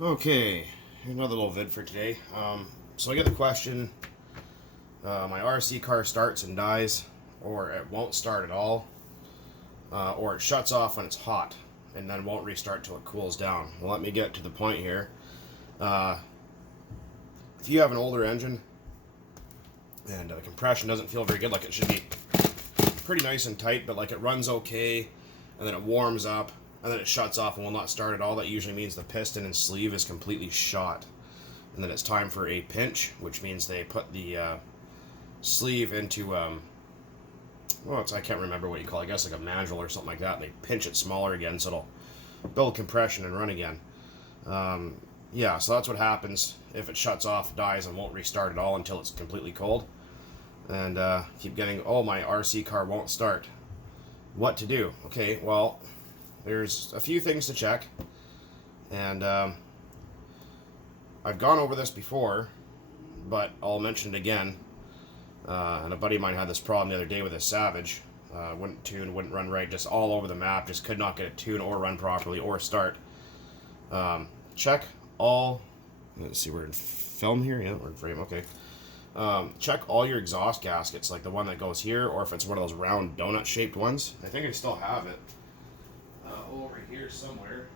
Okay, another little vid for today. So I get the question, my RC car starts and dies, or it won't start at all, or it shuts off when it's hot, and then won't restart till it cools down. Well, let me get to the point here. If you have an older engine, and the compression doesn't feel very good, like it should be pretty nice and tight, but like it runs okay, and then it warms up, and then it shuts off and will not start at all, that usually means the piston and sleeve is completely shot. And then it's time for a pinch, which means they put the sleeve into, well, I can't remember what you call it, I guess like a mandrel or something like that, and they pinch it smaller again so it'll build compression and run again. Yeah, so that's what happens if it shuts off, dies, and won't restart at all until it's completely cold. And keep getting, oh, my RC car won't start. What to do? Okay, well, there's a few things to check, and I've gone over this before, but I'll mention it again. And a buddy of mine had this problem the other day with his Savage. Wouldn't tune, wouldn't run right, just all over the map, just could not get it tune or run properly or start. Check all, let's see, we're in film here, yeah, we're in frame, okay. Check all your exhaust gaskets, like the one that goes here, or if it's one of those round donut shaped ones. I think I still have it over here somewhere.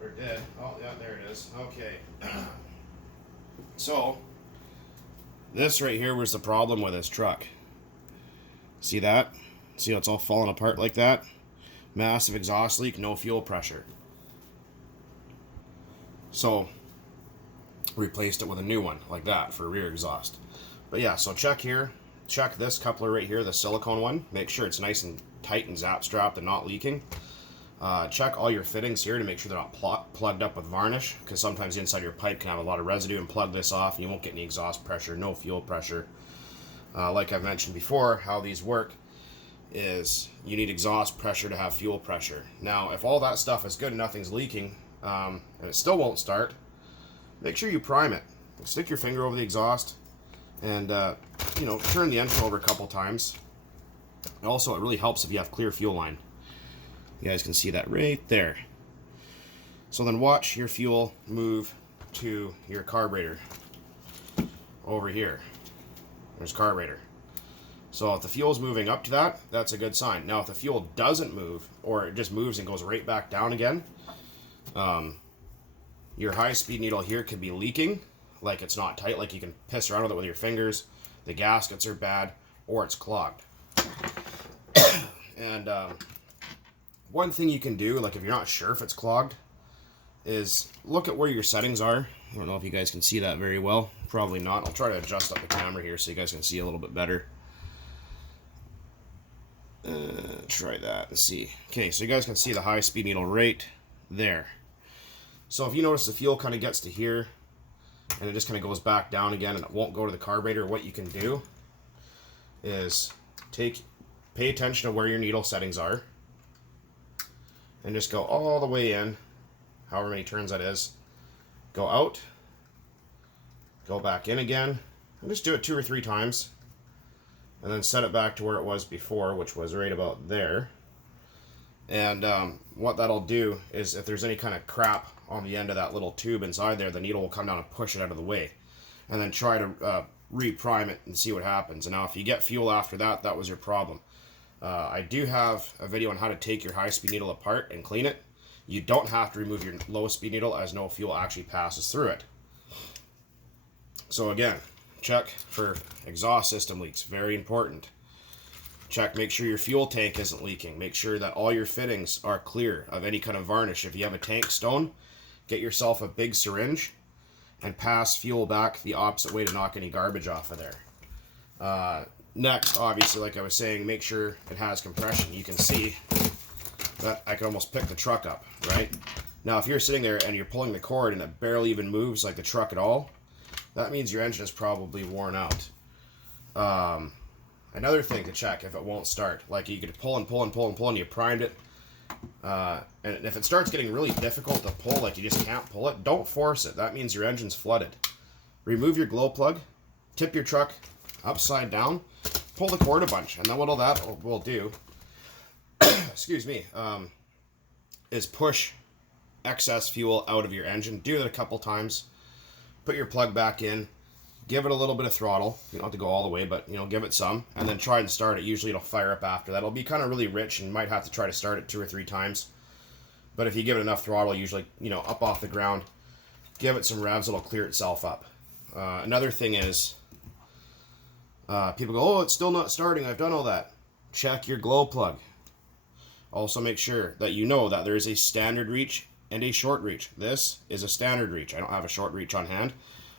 Or did. Oh, yeah, there it is. Okay. So, this right here was the problem with this truck. See that? See how it's all falling apart like that? Massive exhaust leak, no fuel pressure. So, replaced it with a new one like that for rear exhaust. But yeah, so check here. Check this coupler right here, the silicone one. Make sure it's nice and tight and zap strapped and not leaking. Check all your fittings here to make sure they're not plugged up with varnish, because sometimes the inside of your pipe can have a lot of residue, and plug this off and you won't get any exhaust pressure, no fuel pressure. Like I've mentioned before, how these work is you need exhaust pressure to have fuel pressure. Now, if all that stuff is good and nothing's leaking, and it still won't start, make sure you prime it. Stick your finger over the exhaust and, you know, turn the engine over a couple times. Also, it really helps if you have clear fuel line. You guys can see that right there. So then watch your fuel move to your carburetor over here. There's carburetor. So if the fuel's moving up to that, that's a good sign. Now if the fuel doesn't move, or it just moves and goes right back down again, your high-speed needle here could be leaking, like it's not tight, like you can piss around with it with your fingers, the gaskets are bad, or it's clogged. And one thing you can do, like if you're not sure if it's clogged, is look at where your settings are. I don't know if you guys can see that very well. Probably not. I'll try to adjust up the camera here so you guys can see a little bit better. Try that and see. Okay, so you guys can see the high-speed needle right there. So if you notice the fuel kind of gets to here, and it just kind of goes back down again, and it won't go to the carburetor, what you can do is pay attention to where your needle settings are, and just go all the way in, however many turns that is. Go out, go back in again, and just do it 2 or 3 times, and then set it back to where it was before, which was right about there. And what that'll do is if there's any kind of crap on the end of that little tube inside there, the needle will come down and push it out of the way, and then try to re-prime it and see what happens. And now if you get fuel after that, that was your problem. I do have a video on how to take your high-speed needle apart and clean it. You don't have to remove your low-speed needle, as no fuel actually passes through it. So again, check for exhaust system leaks, very important. Check, make sure your fuel tank isn't leaking. Make sure that all your fittings are clear of any kind of varnish. If you have a tank stone, get yourself a big syringe and pass fuel back the opposite way to knock any garbage off of there. Next, obviously, like I was saying, make sure it has compression. You can see that I can almost pick the truck up, right? Now, if you're sitting there and you're pulling the cord and it barely even moves like the truck at all, that means your engine is probably worn out. Another thing to check if it won't start, like you could pull and pull and pull and pull and you primed it, and if it starts getting really difficult to pull, like you just can't pull it, don't force it. That means your engine's flooded. Remove your glow plug, tip your truck upside down, pull the cord a bunch, and then what that will do, excuse me, is push excess fuel out of your engine. Do that a couple times. Put your plug back in. Give it a little bit of throttle. You don't have to go all the way, but give it some, and then try and start it. Usually it'll fire up after that. It'll be kind of really rich, and you might have to try to start it 2 or 3 times. But if you give it enough throttle, usually up off the ground, give it some revs, it'll clear itself up. Another thing is, people go, "Oh, it's still not starting. I've done all that." Check your glow plug. Also make sure that you know that there is a standard reach and a short reach. This is a standard reach. I don't have a short reach on hand,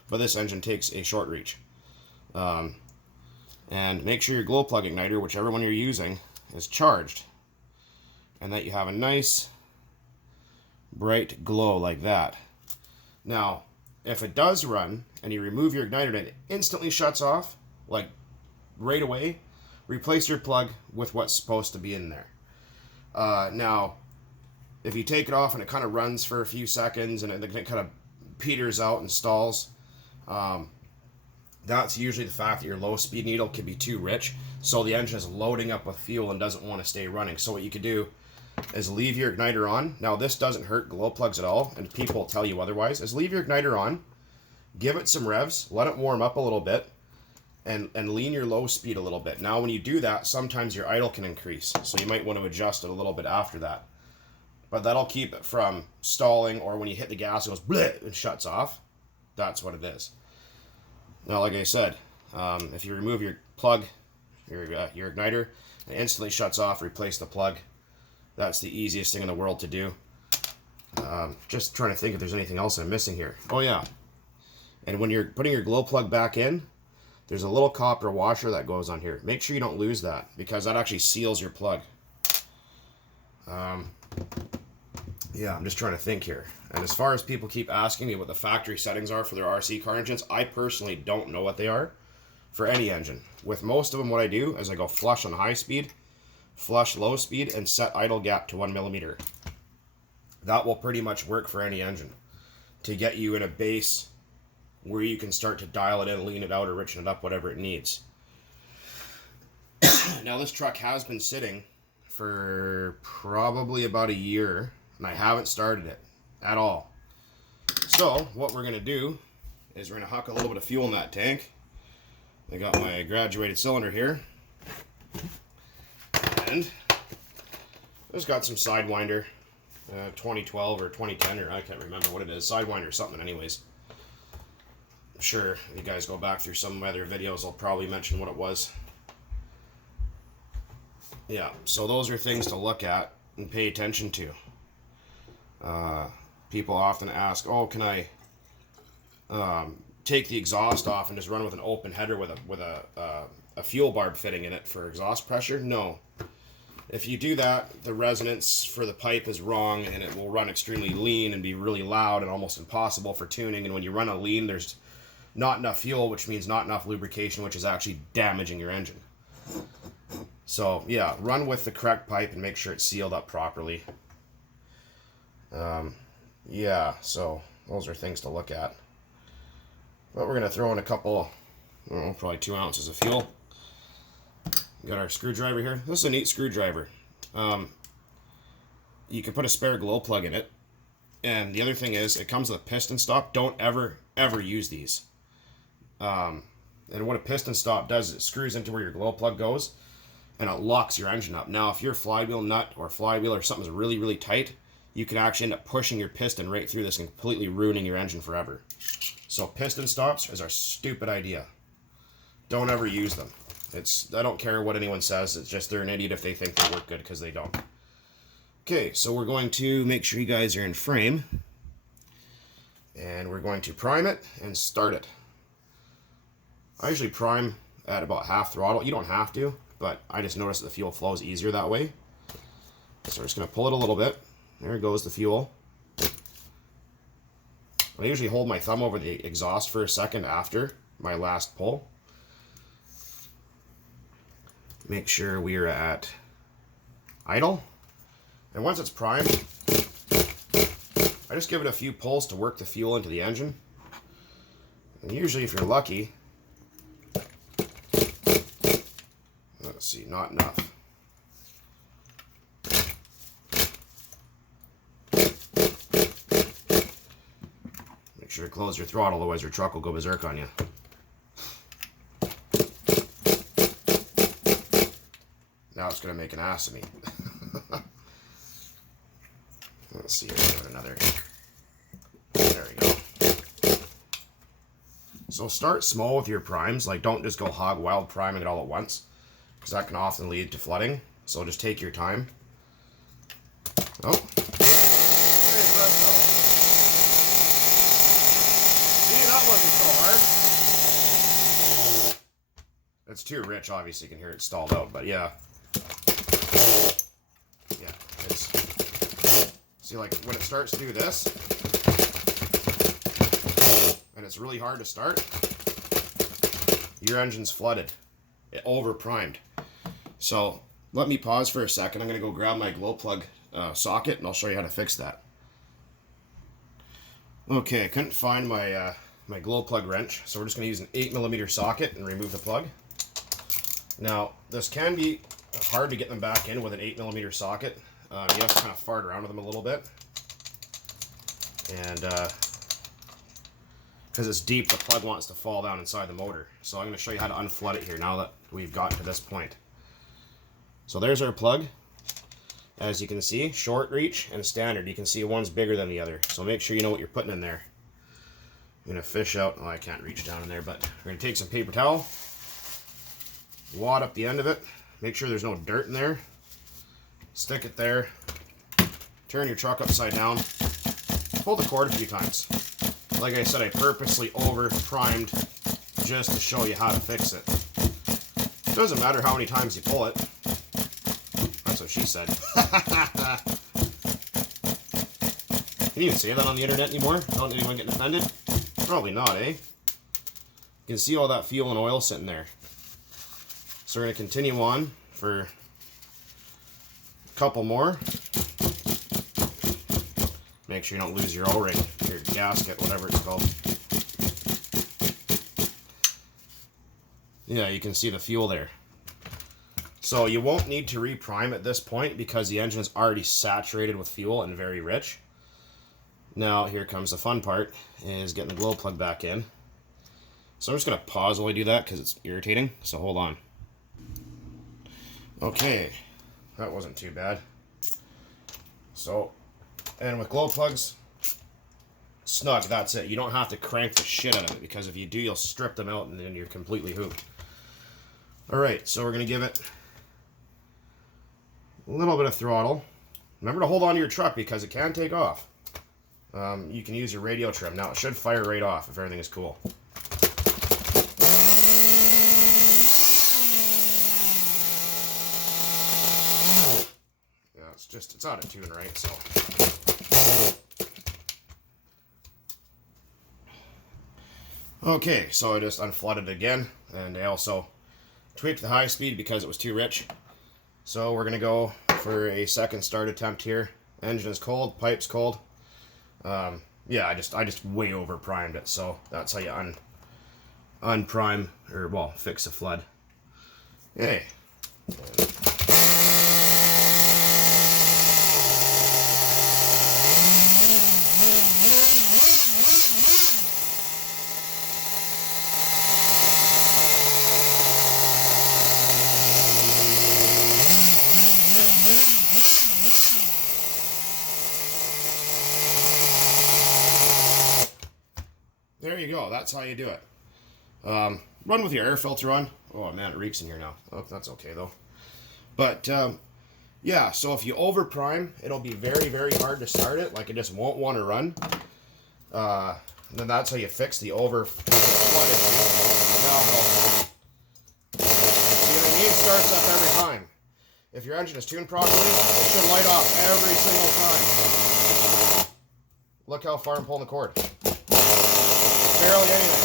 but this engine takes a short reach. And make sure your glow plug igniter, whichever one you're using, is charged, and that you have a nice bright glow like that. Now, if it does run and you remove your igniter and it instantly shuts off, like right away, replace your plug with what's supposed to be in there. Now, if you take it off and it kind of runs for a few seconds and it kind of peters out and stalls, that's usually the fact that your low speed needle could be too rich, so the engine is loading up with fuel and doesn't want to stay running. So what you could do is leave your igniter on. Now this doesn't hurt glow plugs at all, and people will tell you otherwise. Is leave your igniter on, give it some revs, let it warm up a little bit, and lean your low speed a little bit. Now when you do that, sometimes your idle can increase, so you might want to adjust it a little bit after that. But that'll keep it from stalling, or when you hit the gas it goes bleh and shuts off. That's what it is. Now, like I said, if you remove your plug, your igniter, it instantly shuts off, replace the plug. That's the easiest thing in the world to do. Just trying to think if there's anything else I'm missing here. Oh yeah, and when you're putting your glow plug back in, there's a little copper washer that goes on here. Make sure you don't lose that, because that actually seals your plug. Yeah, I'm just trying to think here. And as far as people keep asking me what the factory settings are for their RC car engines, I personally don't know what they are for any engine. With most of them, what I do is I go flush on high speed, flush low speed, and set idle gap to 1 millimeter. That will pretty much work for any engine to get you in a base where you can start to dial it in, lean it out, or richen it up, whatever it needs. Now this truck has been sitting for probably about a year, and I haven't started it at all. So what we're going to do is we're going to huck a little bit of fuel in that tank. I got my graduated cylinder here, and it's got some Sidewinder, 2012 or 2010, or I can't remember what it is, Sidewinder or something anyways. I'm sure if you guys go back through some other videos, I'll probably mention what it was. Yeah, so those are things to look at and pay attention to. People often ask, "Oh, can I take the exhaust off and just run with an open header with a fuel barb fitting in it for exhaust pressure?" No. If you do that, the resonance for the pipe is wrong, and it will run extremely lean and be really loud and almost impossible for tuning. And when you run a lean, there's not enough fuel, which means not enough lubrication, which is actually damaging your engine. So yeah, run with the correct pipe and make sure it's sealed up properly. Yeah, so those are things to look at. But we're going to throw in a couple, I don't know, probably 2 ounces of fuel. Got our screwdriver here. This is a neat screwdriver. You can put a spare glow plug in it. And the other thing is, it comes with a piston stop. Don't ever use these. And what a piston stop does is it screws into where your glow plug goes, and it locks your engine up. Now, if your flywheel nut or flywheel or something's really, really tight, you can actually end up pushing your piston right through this and completely ruining your engine forever. So piston stops is our stupid idea. Don't ever use them. I don't care what anyone says, it's just they're an idiot if they think they work good, because they don't. Okay, so we're going to make sure you guys are in frame, and we're going to prime it and start it. I usually prime at about half throttle. You don't have to, but I just noticed that the fuel flows easier that way. So we're just going to pull it a little bit. There goes the fuel. I usually hold my thumb over the exhaust for a second after my last pull. Make sure we're at idle. And once it's primed, I just give it a few pulls to work the fuel into the engine. And usually, if you're lucky, let's see, not enough. sure to close your throttle, otherwise your truck will go berserk on you. Now it's going to make an ass of me. Let's see here, give it another. There we go. So start small with your primes. Like, don't just go hog wild priming it all at once, because that can often lead to flooding. So just take your time. Oh. See, that wasn't so hard. It's too rich, obviously. You can hear it stalled out, but yeah. Yeah, it's... See, like, when it starts to do this, and it's really hard to start, your engine's flooded. It over-primed. So, let me pause for a second. I'm going to go grab my glow plug socket, and I'll show you how to fix that. Okay, I couldn't find my my glow plug wrench, so we're just going to use an 8mm socket and remove the plug. Now, this can be hard to get them back in with an 8mm socket. You have to kind of fart around with them a little bit. And because it's deep, the plug wants to fall down inside the motor. So I'm going to show you how to unflood it here now that we've gotten to this point. So there's our plug. As you can see, short reach and standard. You can see one's bigger than the other. So make sure you know what you're putting in there. I'm going to fish out. Oh, I can't reach down in there, but we're going to take some paper towel, wad up the end of it, make sure there's no dirt in there, stick it there, turn your truck upside down, pull the cord a few times. Like I said, I purposely over-primed just to show you how to fix it. It doesn't matter how many times you pull it. That's what she said. Can you even say that on the internet anymore? Don't anyone get offended? Probably not, eh? You can see all that fuel and oil sitting there. So we're going to continue on for a couple more. Make sure you don't lose your O-ring, your gasket, whatever it's called. Yeah, you can see the fuel there. So you won't need to reprime at this point because the engine is already saturated with fuel and very rich. Now here comes the fun part, is getting the glow plug back in. So I'm just going to pause while I do that because it's irritating, so hold on. Okay, that wasn't too bad. So, and with glow plugs, snug, that's it. You don't have to crank the shit out of it, because if you do, you'll strip them out and then you're completely hooped. Alright, so we're going to give it a little bit of throttle. Remember to hold on to your truck because it can take off. You can use your radio trim. Now, it should fire right off if everything is cool. Yeah, it's out of tune, right? So. Okay, so I just unflooded it again, and I also tweaked the high speed because it was too rich. So we're gonna go for a second start attempt here. Engine is cold, pipe's cold. Yeah, I just way over primed it, so that's how you unprime, or well, fix a flood. Yay. There you go. That's how you do it. Run with your air filter on. Oh man, it reeks in here now. Oh, that's okay though. But yeah, so if you over prime, it'll be very, very hard to start it. Like, it just won't want to run. Then that's how you fix the over flooded valve. See what I mean? It starts up every time. If your engine is tuned properly, it should light off every single time. Look how far I'm pulling the cord. Barely anything.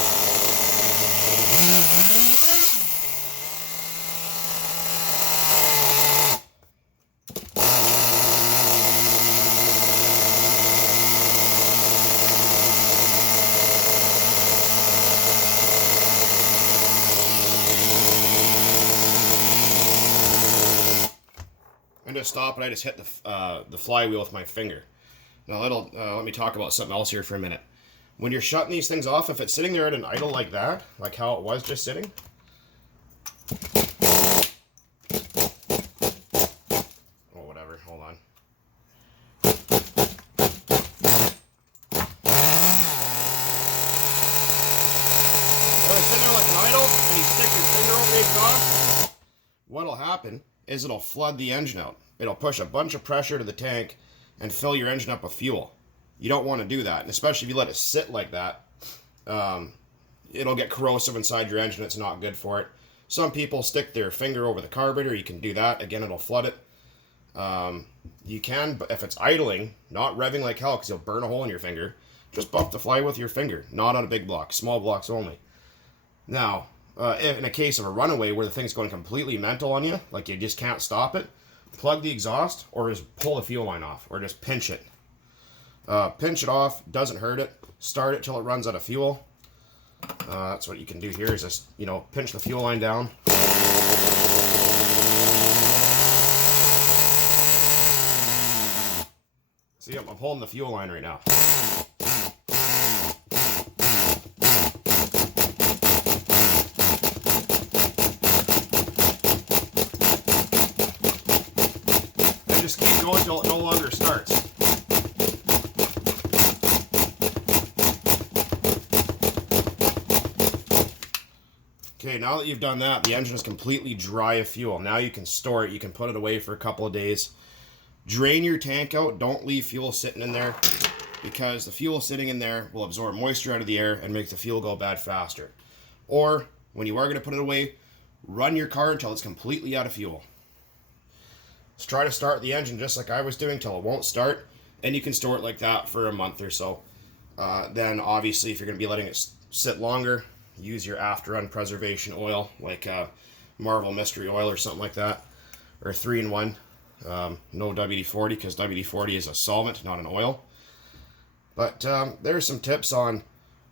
And to stop it, I just hit the flywheel with my finger. Now let me talk about something else here for a minute. when you're shutting these things off, if it's sitting there at an idle like that, like how it was just sitting, oh, whatever, hold on. When it's sitting there like an idle, and you stick your finger over the exhaust, what'll happen is it'll flood the engine out. It'll push a bunch of pressure to the tank and fill your engine up with fuel. You don't want to do that, and especially if you let it sit like that, it'll get corrosive inside your engine. It's not good for it. Some people stick their finger over the carburetor. You can do that. Again, it'll flood it. You can, but if it's idling, not revving like hell because you'll burn a hole in your finger, just buff the fly with your finger, not on a big block, small blocks only. Now, in a case of a runaway where the thing's going completely mental on you, like you just can't stop it, plug the exhaust or just pull the fuel line off or just pinch it. Pinch it off, doesn't hurt it. Start it till it runs out of fuel. That's what you can do here is just, you know, pinch the fuel line down. See, I'm holding the fuel line right now. And just keep going until it no longer starts. Okay, now that you've done that, the engine is completely dry of fuel. Now you can store it. You can put it away for a couple of days. Drain your tank out. Don't leave fuel sitting in there because the fuel sitting in there will absorb moisture out of the air and make the fuel go bad faster. Or, when you are going to put it away, run your car until it's completely out of fuel. Just try to start the engine just like I was doing till it won't start, and you can store it like that for a month or so. Then, obviously, if you're going to be letting it sit longer, use your after-run preservation oil, like Marvel Mystery Oil or something like that, or 3-in-1. No WD-40 because WD-40 is a solvent, not an oil. But there's some tips on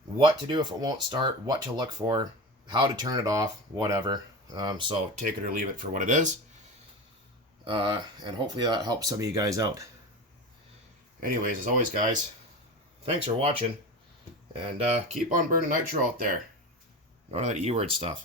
what to do if it won't start, what to look for, how to turn it off, whatever. So take it or leave it for what it is. And hopefully that helps some of you guys out. Anyways, as always, guys, thanks for watching. And keep on burning nitro out there. None of that E-word stuff.